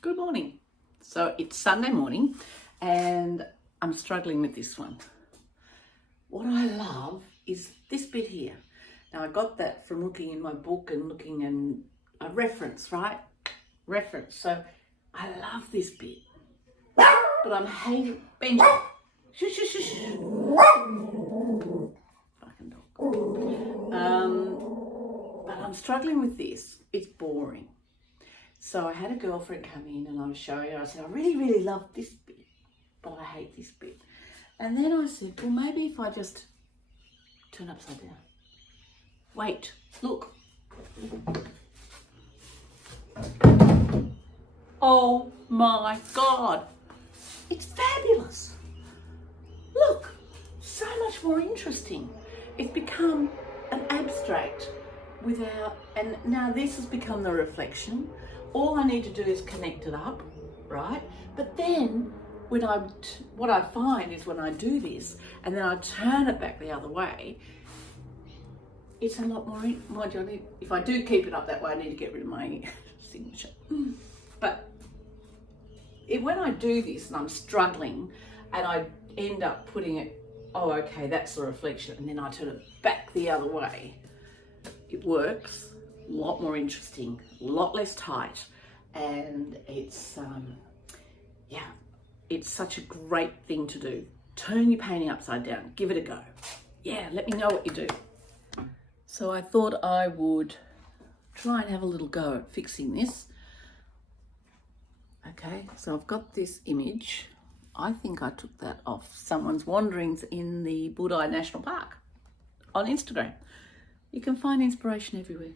Good morning. So it's Sunday morning and I'm struggling with this one. What I love is this bit here. Now I got that from looking in my book and looking in a reference, right? Reference. So I love this bit. But I'm hating Benji. Shush, shush, shush. Fucking dog. But I'm struggling with this. It's boring. So I had a girlfriend come in and I was showing her, I said, I really love this bit, but I hate this bit. And then I said, well, maybe if I just turn upside down. Wait, look. Oh my God. It's fabulous. Look, so much more interesting. It's become an abstract without, and now this has become the reflection. All I need to do is connect it up, right? But then what I find is when I do this and then I turn it back the other way, it's a lot more, if I do keep it up that way, I need to get rid of my signature. But when I do this and I'm struggling and I end up putting it, oh, okay, that's the reflection, and then I turn it back the other way, it works. A lot more interesting, a lot less tight, and it's it's such a great thing to do. Turn your painting upside down, give it a go. Yeah, let me know what you do. So I thought I would try and have a little go at fixing this. Okay, so I've got this image. I think I took that off someone's wanderings in the Budai National Park on Instagram. You can find inspiration everywhere.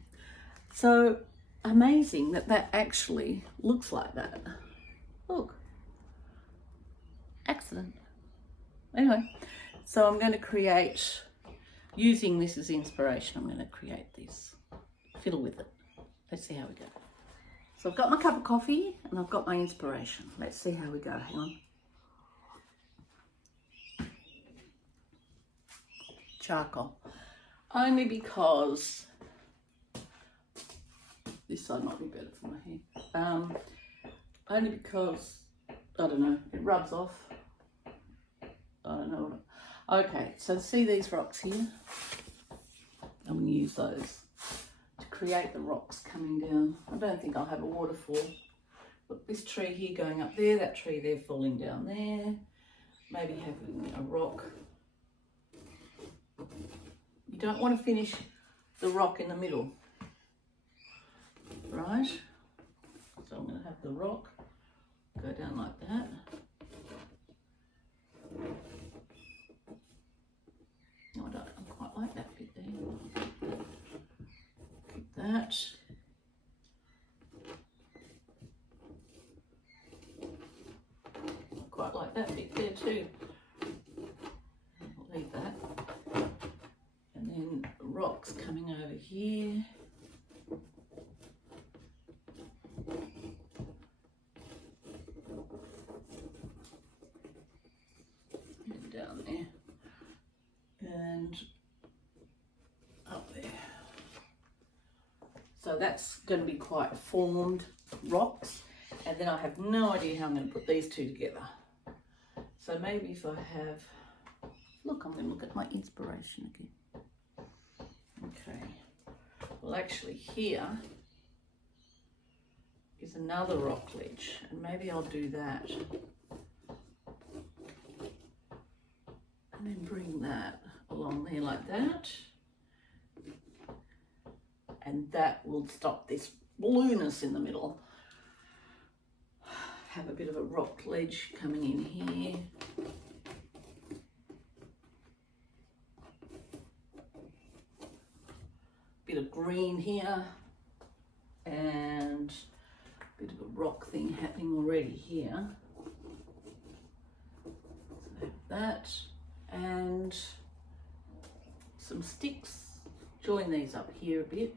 So amazing that actually looks like that. Look, accident. Anyway, so I'm going to create, using this as inspiration, I'm going to create this, fiddle with it. Let's see how we go. So I've got my cup of coffee and I've got my inspiration. Let's see how we go. Hang on. Charcoal. Only because this side might be better for my hair. Only because, I don't know, it rubs off. I don't know. Okay, so see these rocks here? I'm going to use those to create the rocks coming down. I don't think I'll have a waterfall. Look, this tree here going up there, that tree there falling down there. Maybe having a rock. You don't want to finish the rock in the middle. Right, so I'm going to have the rock go down like that. No, I don't quite like that bit there. Keep that. I quite like that bit there too. I'll leave that. And then rocks coming over here. Down there and up there. So that's going to be quite formed rocks, and then I have no idea how I'm going to put these two together. So maybe if I have, look, I'm going to look at my inspiration again. Okay, well actually here is another rock ledge, and maybe I'll do that. And then bring that along there like that. And that will stop this blueness in the middle. Have a bit of a rock ledge coming in here. Bit of green here. And a bit of a rock thing happening already here. So that. And some sticks, join these up here a bit.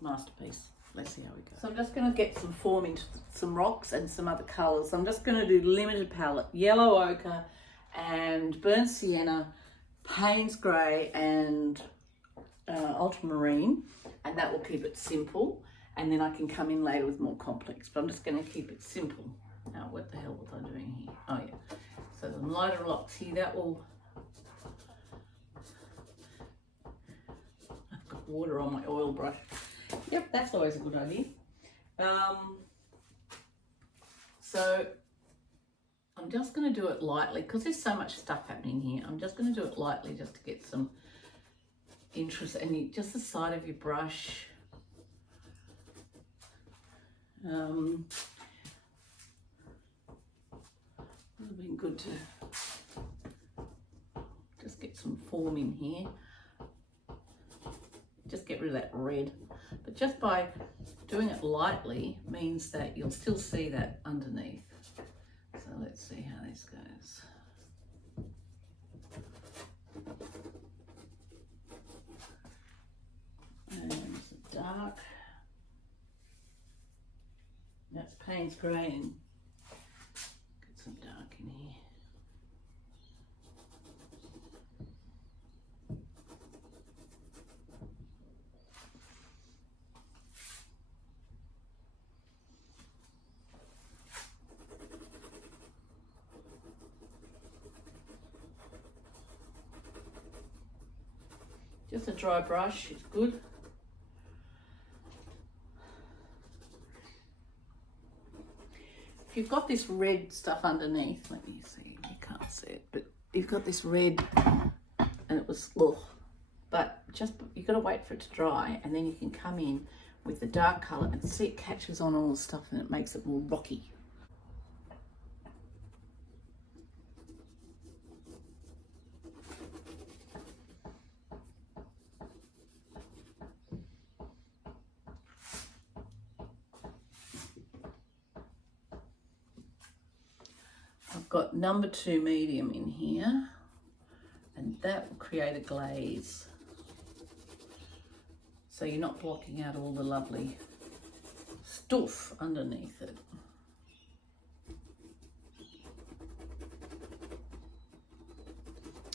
Masterpiece. Let's see how we go. So I'm just going to get some form into some rocks and some other colours. I'm just going to do limited palette, yellow ochre and burnt sienna, Payne's grey and ultramarine, and that will keep it simple. and then I can come in later with more complex, but I'm just going to keep it simple. Now, what the hell was I doing here? Oh yeah, so the lighter locks here, that will, I've got water on my oil brush. Yep, that's always a good idea. So I'm just going to do it lightly because there's so much stuff happening here. I'm just going to do it lightly just to get some interest, and just the side of your brush. It would have been good to just get some form in here. Just get rid of that red. But just by doing it lightly means that you'll still see that underneath. So let's see how this goes. And it's dark. That's Payne's grey, and get some dark in here. Just a dry brush is good. If you've got this red stuff underneath, let me see, you can't see it, but you've got this red and it was, ugh. But just, you've got to wait for it to dry, and then you can come in with the dark colour and see it catches on all the stuff and it makes it more rocky. I've got number 2 medium in here, and that will create a glaze. So you're not blocking out all the lovely stuff underneath it.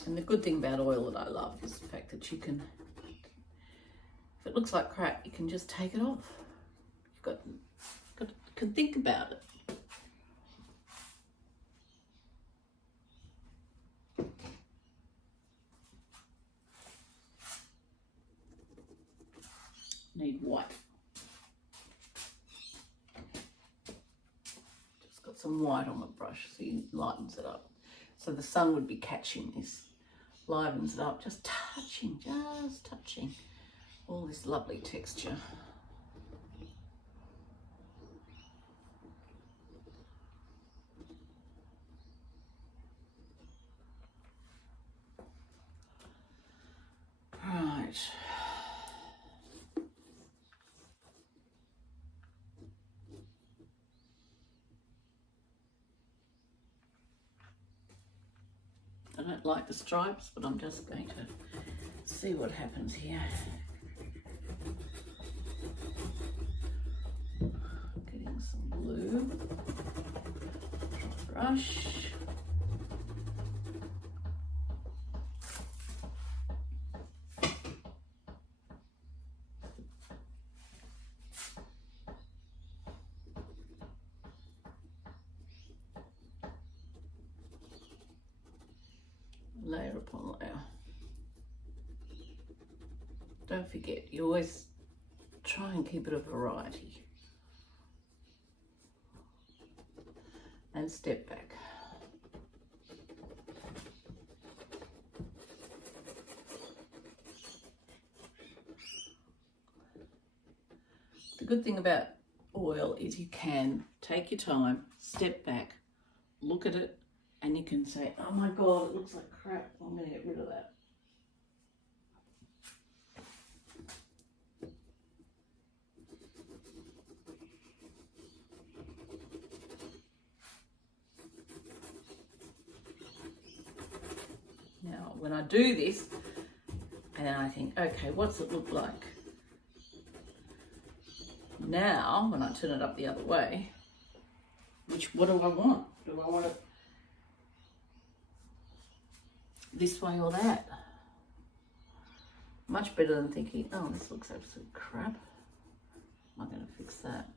And the good thing about oil that I love is the fact that you can, if it looks like crap, you can just take it off. You can think about it. Need white. Just got some white on my brush so it lightens it up. So the sun would be catching this, livens it up, just touching all this lovely texture. Right. I don't like the stripes, but I'm just going to see what happens here. Getting some blue. Brush. Layer upon layer. Don't forget, you always try and keep it a variety. And step back. The good thing about oil is you can take your time, step back, look at it, and you can say, oh my God, it looks like crap. I'm going to get rid of that. Now, when I do this, and then I think, okay, what's it look like? Now, when I turn it up the other way, what do I want? Do I want it this way or that? Much better than thinking, oh, this looks absolute crap. I'm going to fix that.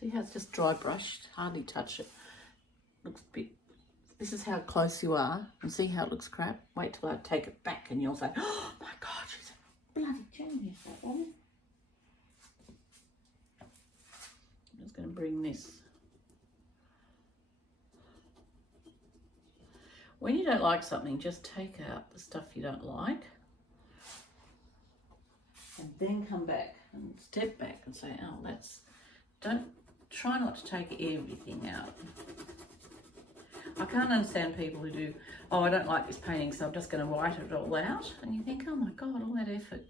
See how it's just dry brushed, hardly touch it. Looks a bit, this is how close you are, and see how it looks crap. Wait till I take it back and you'll say, oh my God, she's a bloody genius, that woman. I'm just going to bring this. When you don't like something, just take out the stuff you don't like and then come back and step back and say, oh, try not to take everything out. I can't understand people who do, oh, I don't like this painting, so I'm just going to write it all out. And you think, oh my God, all that effort.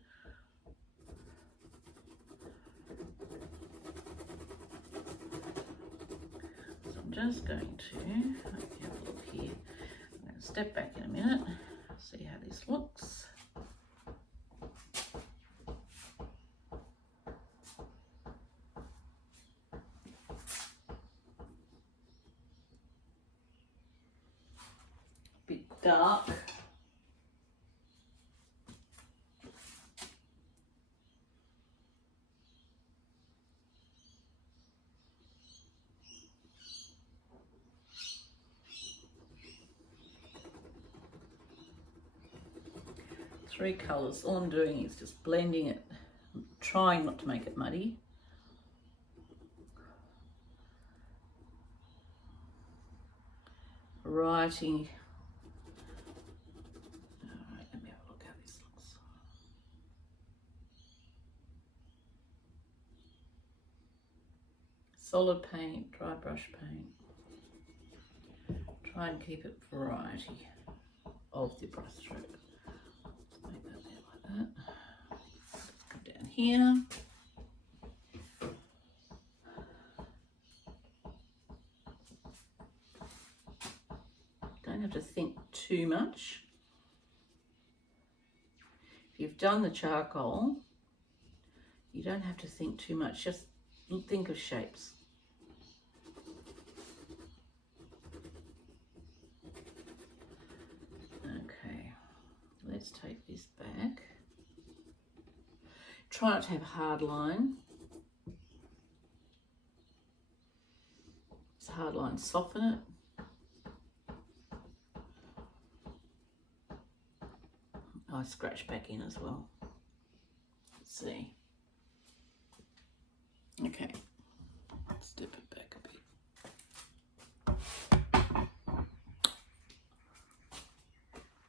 So I'm just going to, have a look here. I'm going to step back in a minute, see how this looks. Dark. Three colours. All I'm doing is just blending it. I'm trying not to make it muddy. Writing. Solid paint, dry brush paint. Try and keep it variety of the brush stroke. Let's make that there like that. Let's come down here. Don't have to think too much. If you've done the charcoal, you don't have to think too much. Just think of shapes. Okay, let's take this back. Try not to have a hard line. It's a hard line, soften it. I scratch back in as well. Let's see. Okay, step it back a bit.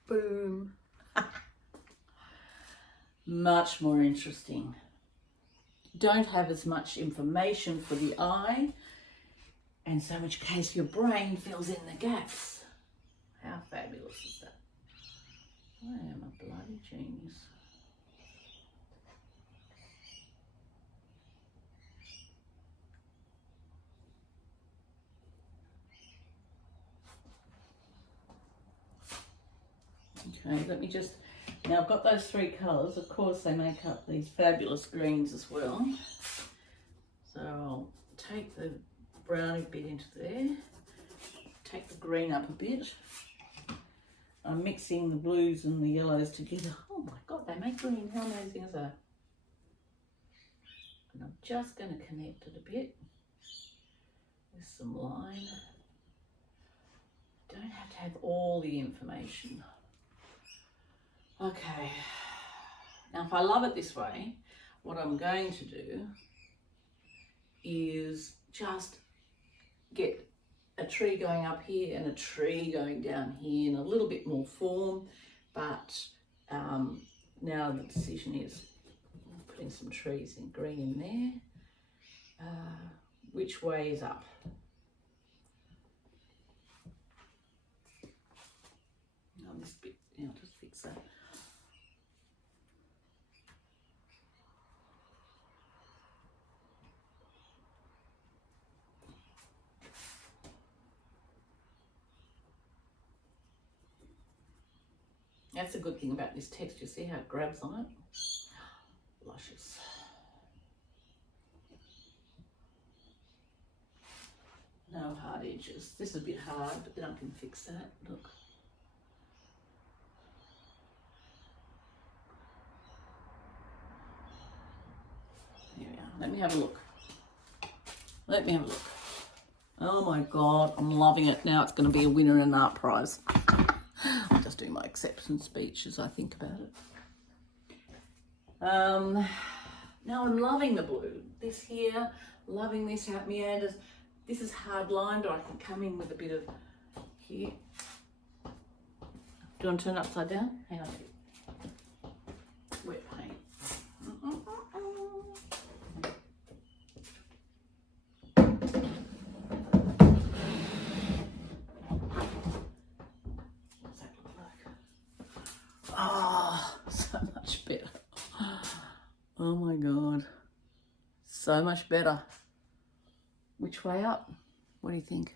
Boom. Much more interesting. Don't have as much information for the eye, and so much case your brain fills in the gaps. How fabulous is that? I am a bloody genius. Okay, let me just, now I've got those three colours. Of course they make up these fabulous greens as well. So I'll take the browny bit into there, take the green up a bit. I'm mixing the blues and the yellows together. Oh my God, they make green. How amazing is that? And I'm just going to connect it a bit with some line. Don't have to have all the information. Okay, now if I love it this way, what I'm going to do is just get a tree going up here and a tree going down here in a little bit more form, but now the decision is putting some trees in green in there. Which way is up? On this bit, yeah, I'll just fix that. That's a good thing about this text. You see how it grabs on it? Luscious. No hard edges. This is a bit hard, but then I can fix that. Look. Let me have a look. Let me have a look. Oh my God, I'm loving it. Now it's going to be a winner and an art prize. I'm just doing my acceptance speech as I think about it. Now I'm loving the blue. This here, loving this out meanders. This is hard lined, or I can come in with a bit of here. Do you want to turn it upside down? Hang on a bit. Wet paint. What's that look like? Oh, so much better. Oh my God. So much better. Which way up? What do you think?